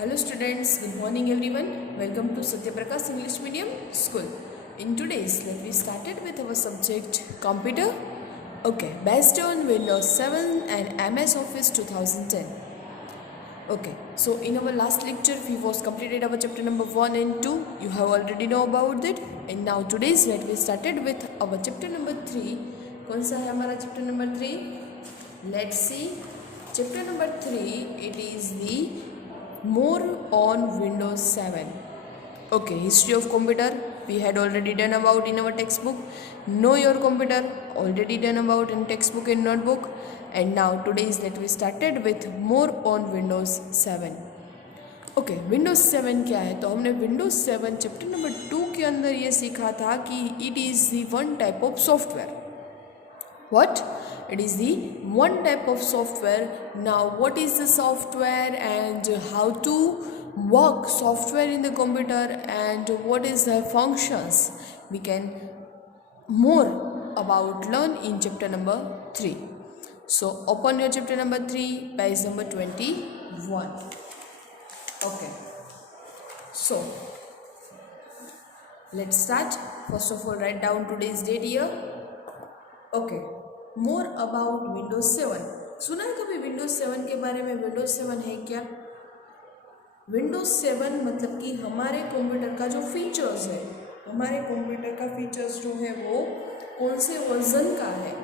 Hello students, good morning everyone. Welcome to Satya Prakash English Medium School. In today's let we started with our subject computer. Okay, based on Windows 7 and MS Office 2010. Okay, so in our last lecture we was completed our chapter number 1 and 2. You have already know about it. And now today's let we started with our chapter number 3. कौन सा है हमारा chapter number 3? Let's see. Chapter number 3, it is the more on Windows 7. Okay, history of computer we had already done about in our textbook. Know your computer already done about in textbook and notebook. And now today's that we started with more on Windows 7. Okay Windows 7 क्या है? तो हमने Windows 7 chapter number 2 के अंदर ये सीखा था कि it is the one type of software. What? It is the one type of software. Now what is the software and how to work software in the computer and what is the functions we can more about learn in chapter number 3. So open your chapter number 3, page number 21. Okay, so let's start. First of all, write down today's date here. Okay, more about Windows 7. सुना है कभी Windows 7 के बारे में? Windows 7 है क्या? Windows 7 मतलब कि हमारे कंप्यूटर का जो फीचर्स है, हमारे कंप्यूटर का फीचर्स जो है वो कौन से वर्जन का है,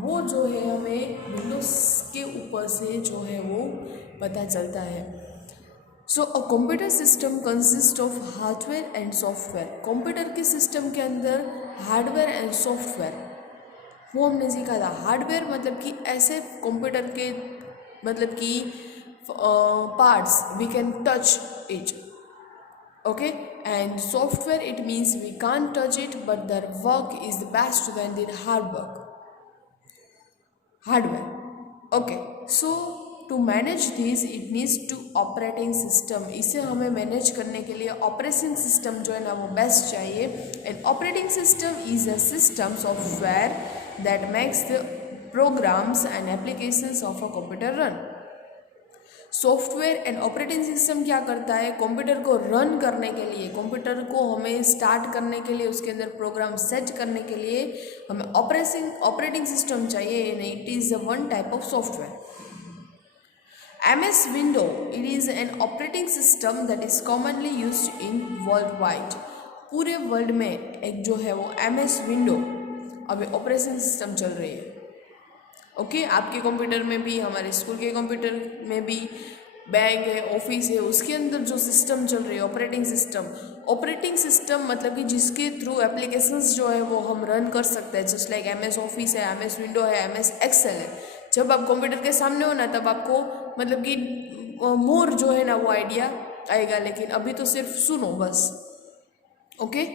वो जो है हमें विंडोज के ऊपर से जो है वो पता चलता है. So a computer system consist of hardware and software. Computer के सिस्टम के अंदर हार्डवेयर एंड सॉफ्टवेयर वो हमने सीखा था. हार्डवेयर मतलब कि ऐसे कंप्यूटर के मतलब कि parts we can touch it. Okay, and software it means we can't touch it but their work is the best than the hard work. Hardware. Okay, so to manage this it needs to operating system. इसे हमें manage करने के लिए operating system जो है ना वो best चाहिए. And operating system is a system software that makes the programs and applications of a computer run. Software and operating system क्या करता है? कंप्यूटर को रन करने के लिए, कंप्यूटर को हमें स्टार्ट करने के लिए, उसके अंदर प्रोग्राम सेट करने के लिए हमें ऑपरेटिंग सिस्टम चाहिए. It is a one type of software. MS window it is an operating system that is commonly used in world wide. पूरे वर्ल्ड में एक जो है वो MS विंडो अभी ऑपरेशन सिस्टम चल रही है. ओके, आपके कंप्यूटर में भी, हमारे स्कूल के कंप्यूटर में भी, बैंक है, ऑफिस है, उसके अंदर जो सिस्टम चल रही है ऑपरेटिंग सिस्टम. ऑपरेटिंग सिस्टम मतलब कि जिसके थ्रू एप्लीकेशंस जो है वो हम रन कर सकते हैं. जस्ट लाइक MS ऑफिस है, MS विंडो है, MS एक्सेल है. जब आप कंप्यूटर के सामने हो ना तब आपको मतलब कि मोर जो है ना वो आइडिया आएगा, लेकिन अभी तो सिर्फ सुनो बस. Okay,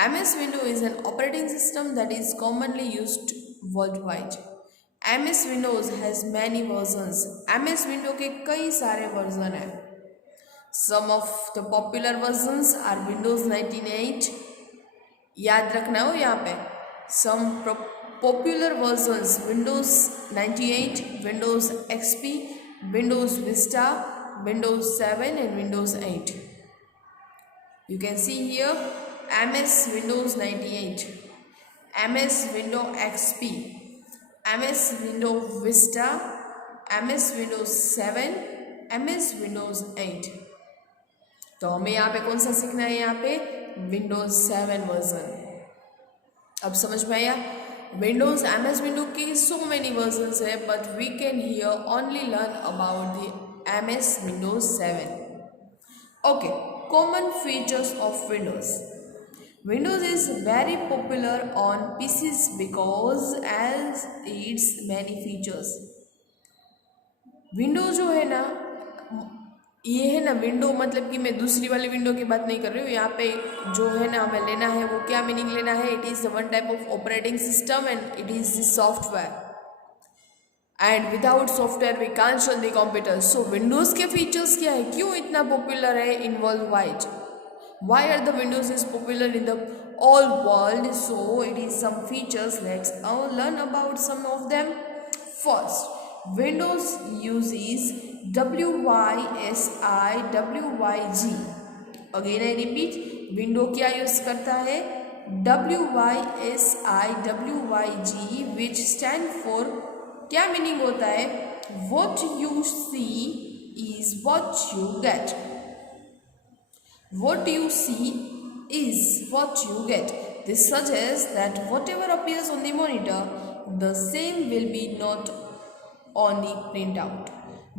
MS Windows is an operating system that is commonly used worldwide. MS Windows has many versions. MS Windows के कई सारे वर्जन हैं. Some of the popular versions are Windows 98. याद रखना हो यहाँ पे. Some popular versions Windows 98, Windows XP, Windows Vista, Windows 7 and Windows 8. You can see here MS Windows 98, MS Windows XP, MS Windows Vista, MS Windows 7, MS Windows 8. तो हमें यहाँ पे कौन सा सीखना है? यहाँ पे Windows 7 वर्जन. अब समझ में आया? विंडोज MS विंडो की सो मेनी वर्जन्स है but we can here only learn about the MS Windows 7. Okay, common features of Windows. Windows is very popular on PCs because as its many features. Window जो है ना ये है ना, window मतलब कि मैं दूसरी वाली विंडो की बात नहीं कर रही हूँ. यहाँ पे जो है ना हमें लेना है वो क्या मीनिंग लेना है? It is one type of operating system and it is the software. And without software we can't run the computer. So Windows के फीचर्स क्या है? क्यों इतना पॉपुलर है in world wide? Why are the Windows is popular in the all world? So it is some features. Let's learn about some of them. First, Windows uses WYSIWYG। Again I repeat, window क्या use करता है? WYSIWYG, which stand for, क्या meaning होता है? What you see is what you get. What you see is what you get. This suggests that whatever appears on the monitor, the same will be not on the printout.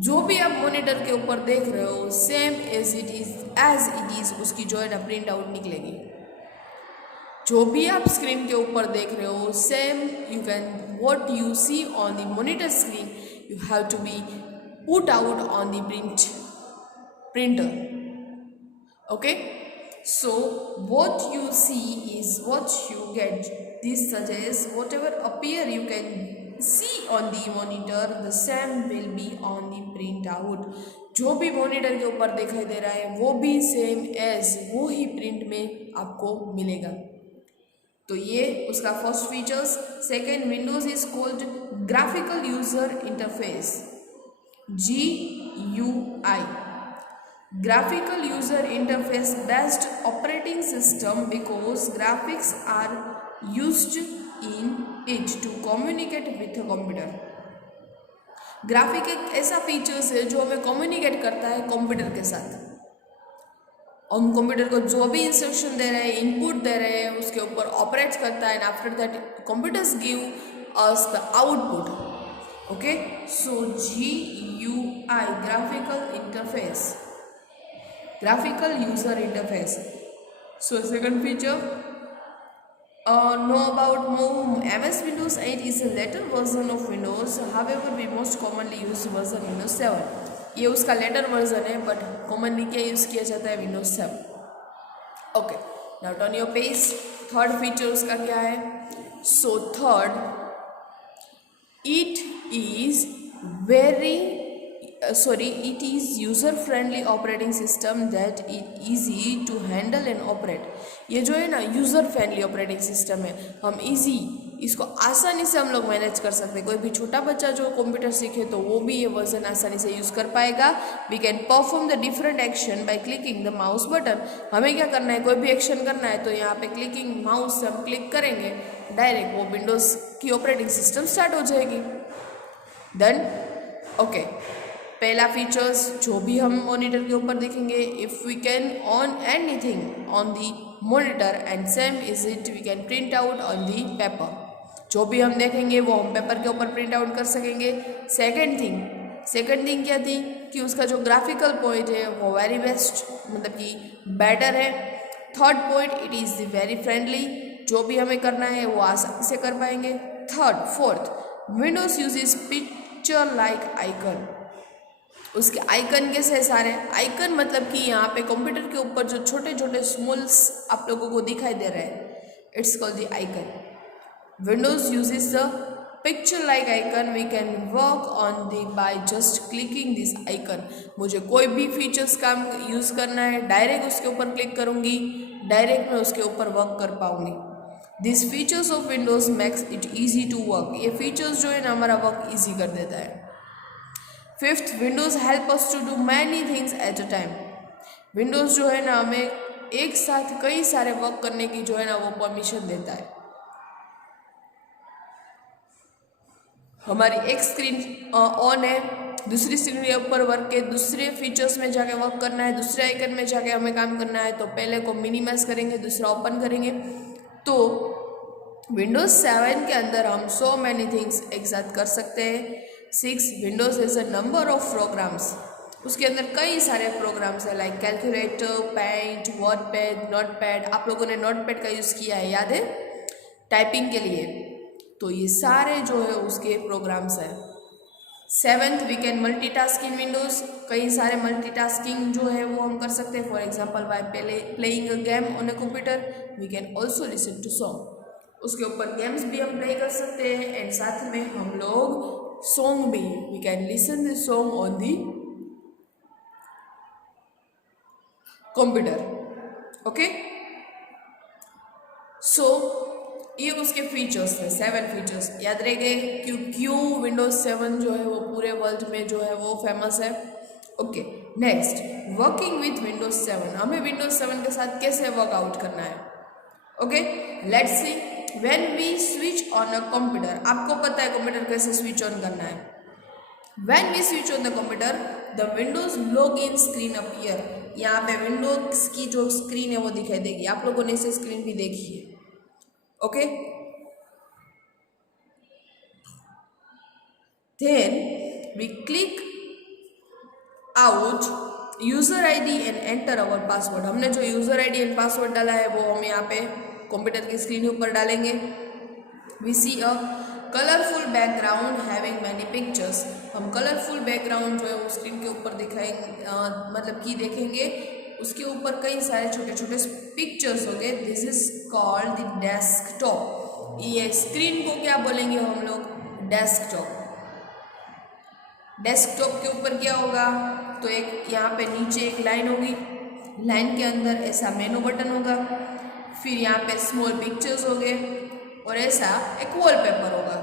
जो भी आप monitor के ऊपर देख रहे हो, same as it is उसकी जो है ना प्रिंट आउट निकलेगी। जो भी आप स्क्रीन के ऊपर देख रहे हो, same you can what you see on the monitor screen you have to be put out on the printer. Okay, so what you see is what you get. This suggests whatever appear you can see on the monitor, the same will be on the printout. जो भी monitor के ऊपर दिखाई दे रहा है वो भी same as वो ही प्रिंट में आपको मिलेगा। तो ये उसका first features. Second, Windows is called graphical user interface, GUI, graphical user interface based operating system, because graphics are used in it to communicate with a computer. Graphic एक ऐसा features है जो हमें कम्युनिकेट करता है कंप्यूटर के साथ। हम कंप्यूटर को जो भी इंस्ट्रक्शन दे रहे हैं, इनपुट दे रहे हैं, उसके ऊपर ऑपरेट करता है, and after that computers give us the output. Okay, so GUI, graphical interface, graphical user interface. So second feature, know about MS Windows 8 is a later version of Windows. However, we most commonly use version Windows 7. ये उसका letter version है, but commonly क्या use किया जाता है? Windows 7. Okay, now turn your page. Third feature उसका क्या है? So third, it is user friendly operating system that is easy to handle and operate. ये जो है ना यूज़र फ्रेंडली ऑपरेटिंग सिस्टम है, हम इजी इसको आसानी से हम लोग मैनेज कर सकते हैं। कोई भी छोटा बच्चा जो कंप्यूटर सीखे तो वो भी ये वर्जन आसानी से यूज़ कर पाएगा। We can perform the different action by clicking the mouse button. हमें क्या करना है? कोई भी एक्शन करना है तो यहाँ पे क्लिकिंग माउस से हम क्लिक करेंगे, डायरेक्ट वो विंडोज़ की ऑपरेटिंग सिस्टम स्टार्ट हो जाएगी। देन ओके, पहला फीचर्स जो भी हम मॉनिटर के ऊपर देखेंगे, if we can on anything on the monitor and same is it we can print out on the paper. जो भी हम देखेंगे वो हम पेपर के ऊपर प्रिंट आउट कर सकेंगे। सेकेंड थिंग क्या थी कि उसका जो ग्राफिकल पॉइंट है वो वेरी बेस्ट, मतलब कि बेटर है। Third point, it is very friendly, जो भी हमें करना है वो आसानी से कर पाएंगे। Fourth, Windows uses picture like icon. उसके आइकन कैसे सारे आइकन, मतलब कि यहाँ पे कंप्यूटर के ऊपर जो छोटे छोटे स्मॉल्स आप लोगों को दिखाई दे रहे हैं, it's called the icon. Windows uses the picture like icon, we can work on the by just clicking this icon. मुझे कोई भी फीचर्स का यूज़ करना है, डायरेक्ट उसके ऊपर क्लिक करूँगी, डायरेक्ट मैं उसके ऊपर वर्क कर पाऊँगी। This features of Windows makes it easy to work. ये फीचर्स जो है ना हमारा वर्क ईजी कर देता है। Fifth, Windows help us to do many things at a time. Windows जो है ना हमें एक साथ कई सारे वर्क करने की जो है ना वो परमिशन देता है। हमारी एक स्क्रीन ऑन है, दूसरी स्क्रीन के ऊपर वर्क के दूसरे फीचर्स में जाके वर्क करना है, दूसरे आइकन में जाके हमें काम करना है, तो पहले को मिनिमाइज करेंगे, दूसरा ओपन करेंगे। तो विंडोज़ 7 के अंदर हम सो मैनी थिंग्स एक साथ कर सकते हैं। 6, Windows is a number of programs. उसके अंदर कई सारे प्रोग्राम्स हैं, like calculator, paint, WordPad, Notepad. आप लोगों ने नोटपैड का यूज़ किया है, याद है, टाइपिंग के लिए। तो ये सारे जो है उसके प्रोग्राम्स हैं। 7th, we can multitask in Windows. कई सारे मल्टीटास्किंग जो है वो हम कर सकते हैं। For example, by playing a game on a computer we can also listen to song. उसके ऊपर गेम्स भी हम प्ले कर सकते हैं, एंड साथ में हम लोग सॉन्ग भी, we can listen the song on the computer. Okay, so ये उसके फीचर्स थे, 7 फीचर्स याद रह गए। क्यों विंडोज़ 7 जो है वो पूरे वर्ल्ड में जो है वो फेमस है। Okay, next working with Windows 7। हमें विंडोज 7 के साथ कैसे वर्कआउट करना है। Okay, let's see. When we switch on a computer, आपको पता है कंप्यूटर कैसे स्विच ऑन करना है। When we switch on the computer, the Windows login screen appear. यहाँ पे विंडोज की जो स्क्रीन है वो दिखाई देगी। आप लोगों ने इसे स्क्रीन भी देखी है। Okay, then we click out user ID and enter our password. हमने जो यूजर आईडी एंड पासवर्ड डाला है वो हम यहाँ पे कंप्यूटर की स्क्रीन के ऊपर डालेंगे। We see a colourful background having many pictures. हम कलरफुल बैकग्राउंड जो है वो स्क्रीन के ऊपर दिखाएंगे, मतलब कि देखेंगे। उसके ऊपर कई सारे छोटे छोटे पिक्चर्स होंगे। This is called the desktop. ये स्क्रीन को क्या बोलेंगे हम लोग, डेस्कटॉप। डेस्कटॉप के ऊपर क्या होगा, तो एक यहाँ पे नीचे एक लाइन होगी, लाइन के अंदर ऐसा मेनू बटन होगा, फिर यहाँ पे स्मॉल पिक्चर्स होंगे और ऐसा एक वॉलपेपर होगा।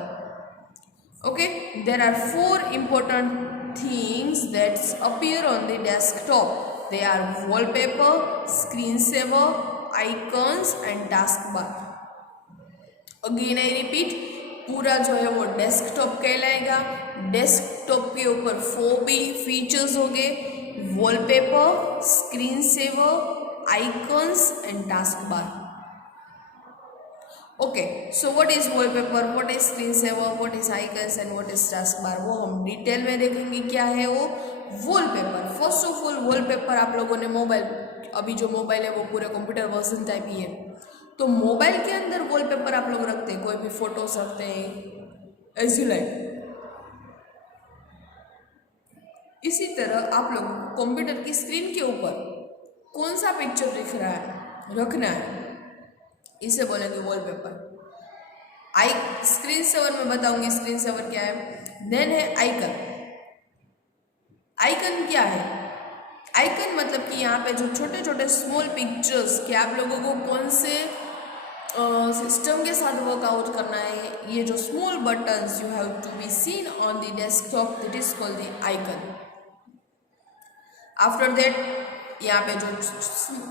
Okay, there are 4 important things that appear on the desktop. They are wallpaper, screensaver, icons and taskbar. Again I repeat, पूरा जो है वो डेस्कटॉप कहलाएगा। डेस्कटॉप के ऊपर 4 फीचर्स होंगे, wallpaper, screen saver, icons and taskbar. Okay, so what is wallpaper, what is screen saver, what is icons and what is taskbar, वो हम डिटेल में देखेंगे। क्या है वो wallpaper. First of all, wallpaper आप लोगों ने मोबाइल, अभी जो मोबाइल है वो पूरे कंप्यूटर वर्जन टाइप ही है, तो मोबाइल के अंदर वॉलपेपर आप लोग रखते हैं, कोई भी फोटोज रखते हैं एज यू लाइक। इसी तरह आप लोग कंप्यूटर की स्क्रीन के ऊपर कौन सा पिक्चर दिख रहा है रखना है, इसे बोलेंगे वॉलपेपर। आई स्क्रीन सेवर में बताऊंगी स्क्रीन सेवर क्या है। देन है आइकन। आइकन क्या है, आइकन मतलब कि यहाँ पे जो छोटे छोटे स्मॉल पिक्चर्स कि आप लोगों को कौन से सिस्टम के साथ वर्कआउट करना है, ये जो small buttons you have to be seen on the desktop, that is called the icon. After that यहाँ पे जो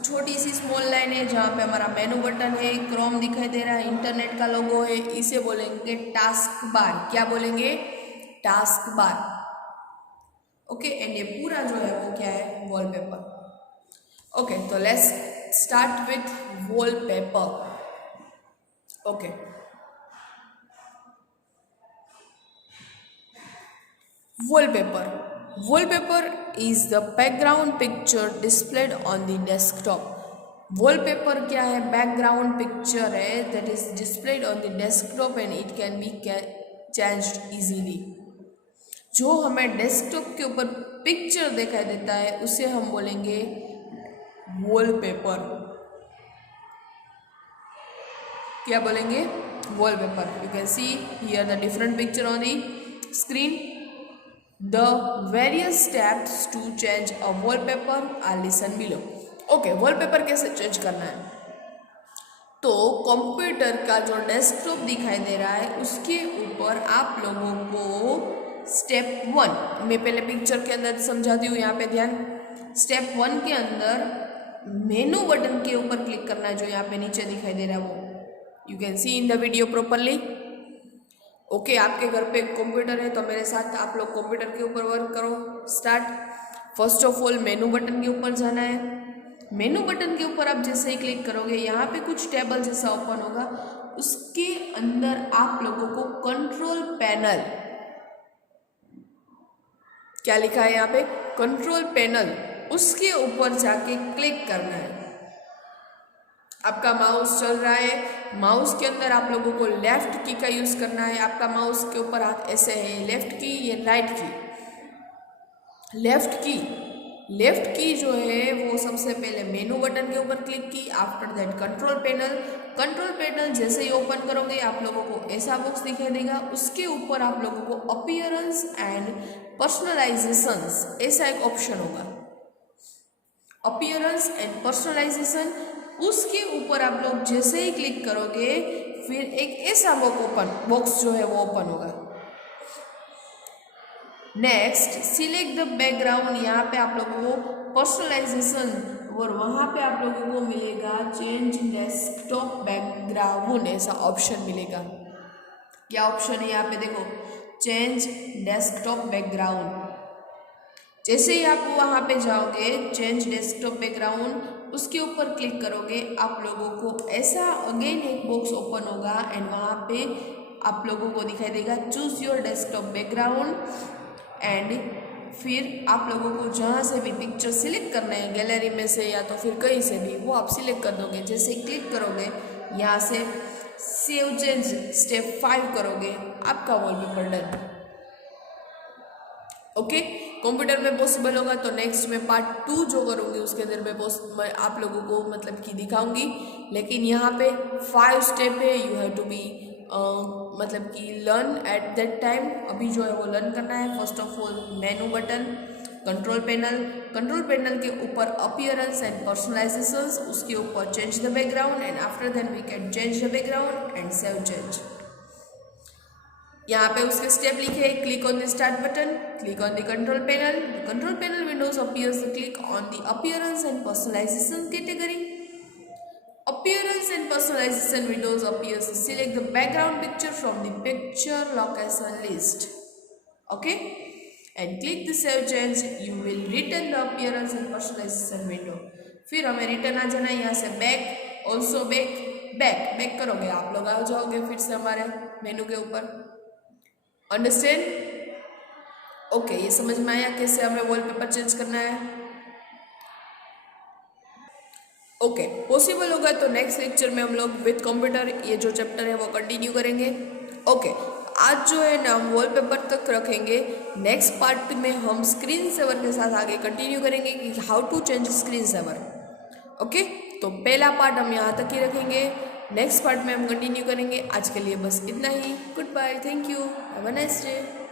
छोटी सी स्मॉल लाइन है जहाँ पे हमारा मेनू बटन है, क्रोम दिखाई दे रहा है, इंटरनेट का लोगो है, इसे बोलेंगे टास्क बार। क्या बोलेंगे, टास्क बार। ओके, एंड ये पूरा जो है वो क्या है, वॉलपेपर। ओके, तो let's start with wallpaper. Okay, wallpaper. Wallpaper is the background picture displayed on the desktop. Wallpaper क्या है, background picture है that is displayed on the desktop and it can be changed easily. जो हमें desktop के ऊपर picture दिखाई देता है उसे हम बोलेंगे वॉलपेपर। क्या बोलेंगे, wallpaper. You can see here the different picture on the screen. The various steps to change a wallpaper are listed below. Okay, wallpaper कैसे चेंज करना है, तो कंप्यूटर का जो डेस्कटॉप दिखाई दे रहा है उसके ऊपर आप लोगों को स्टेप 1, मैं पहले पिक्चर के अंदर समझाती हूँ, यहाँ पे ध्यान। स्टेप 1 के अंदर मेनू बटन के ऊपर क्लिक करना है जो यहाँ पे नीचे दिखाई दे रहा है वो। You can see in the video properly. Okay, आपके घर पे कंप्यूटर है तो मेरे साथ आप लोग कंप्यूटर के ऊपर वर्क करो। Start. First of all menu button के ऊपर जाना है। मेनू बटन के ऊपर आप जैसे ही क्लिक करोगे यहाँ पे कुछ टेबल जैसा ओपन होगा, उसके अंदर आप लोगों को कंट्रोल पैनल, क्या लिखा है यहाँ पे, कंट्रोल पैनल, उसके ऊपर जाके क्लिक करना है। आपका माउस चल रहा है, माउस के अंदर आप लोगों को लेफ्ट की का यूज़ करना है। आपका माउस के ऊपर हाथ ऐसे है, लेफ्ट की या राइट की, लेफ्ट की जो है वो सबसे पहले मेनू बटन के ऊपर क्लिक की। आफ्टर दैट कंट्रोल पैनल जैसे ही ओपन करोगे आप लोगों को ऐसा बॉक्स दिखाई देगा, उसके ऊपर आप लोगों को अपीयरेंस एंड पर्सनलाइजेशंस ऐसा एक ऑप्शन होगा, अपीयरेंस एंड पर्सनलाइजेशन। उसके ऊपर आप लोग जैसे ही क्लिक करोगे फिर एक ऐसा बॉक्स जो है वो ओपन होगा। नेक्स्ट सिलेक्ट द बैकग्राउंड, यहाँ पे आप लोगों को पर्सनलाइजेशन और वहाँ पे आप लोगों को मिलेगा चेंज डेस्कटॉप बैकग्राउंड, ऐसा ऑप्शन मिलेगा। क्या ऑप्शन है यहाँ पे देखो, चेंज डेस्कटॉप बैकग्राउंड। जैसे ही आप वहाँ पे जाओगे चेंज डेस्कटॉप बैकग्राउंड, उसके ऊपर क्लिक करोगे आप लोगों को ऐसा अगेन एक बॉक्स ओपन होगा एंड वहाँ पे आप लोगों को दिखाई देगा choose your desktop background. And फिर आप लोगों को जहाँ से भी पिक्चर सिलेक्ट करना है गैलरी में से या तो फिर कहीं से भी, वो आप सिलेक्ट कर दोगे। जैसे क्लिक करोगे यहाँ से सेव चेंज स्टेप 5 करोगे, आपका वॉलपेपर डन। ओके, कंप्यूटर में पॉसिबल होगा तो नेक्स्ट में पार्ट 2 जो करूँगी उसके अंदर मैं आप लोगों को मतलब कि दिखाऊंगी। लेकिन यहाँ पे 5 स्टेप है, यू हैव टू बी मतलब कि लर्न एट दैट टाइम। अभी जो है वो लर्न करना है। First of all menu button, control panel के ऊपर अपीयरेंस एंड पर्सनलाइजेशंस, उसके ऊपर change the background and after then we can change the background and save change. यहाँ पे उसके स्टेप लिखे, click on the start button, click on the control panel Windows appears, click on the appearance and personalisation category. Appearance and personalization windows appears. Select the background picture from the picture location list. Okay, and click the save change. You will return the appearance and personalization window. फिर हमें return आ जाना है यहाँ से back, also back करोगे आप लोग आ जाओगे फिर से हमारे मेनू के ऊपर। अंडरस्टैंड? ओके, ये समझ में आया कैसे हमें वॉलपेपर चेंज करना है। ओके, पॉसिबल होगा तो नेक्स्ट लेक्चर में हम लोग विद कंप्यूटर ये जो चैप्टर है वो कंटिन्यू करेंगे। ओके, आज जो है ना हम वॉलपेपर तक रखेंगे। नेक्स्ट पार्ट में हम स्क्रीन सेवर के साथ आगे कंटिन्यू करेंगे कि how to change screen saver. Okay, तो पहला पार्ट हम यहाँ तक ही रखेंगे, नेक्स्ट पार्ट में हम कंटिन्यू करेंगे। आज के लिए बस इतना ही। Good bye, thank you, have a nice day.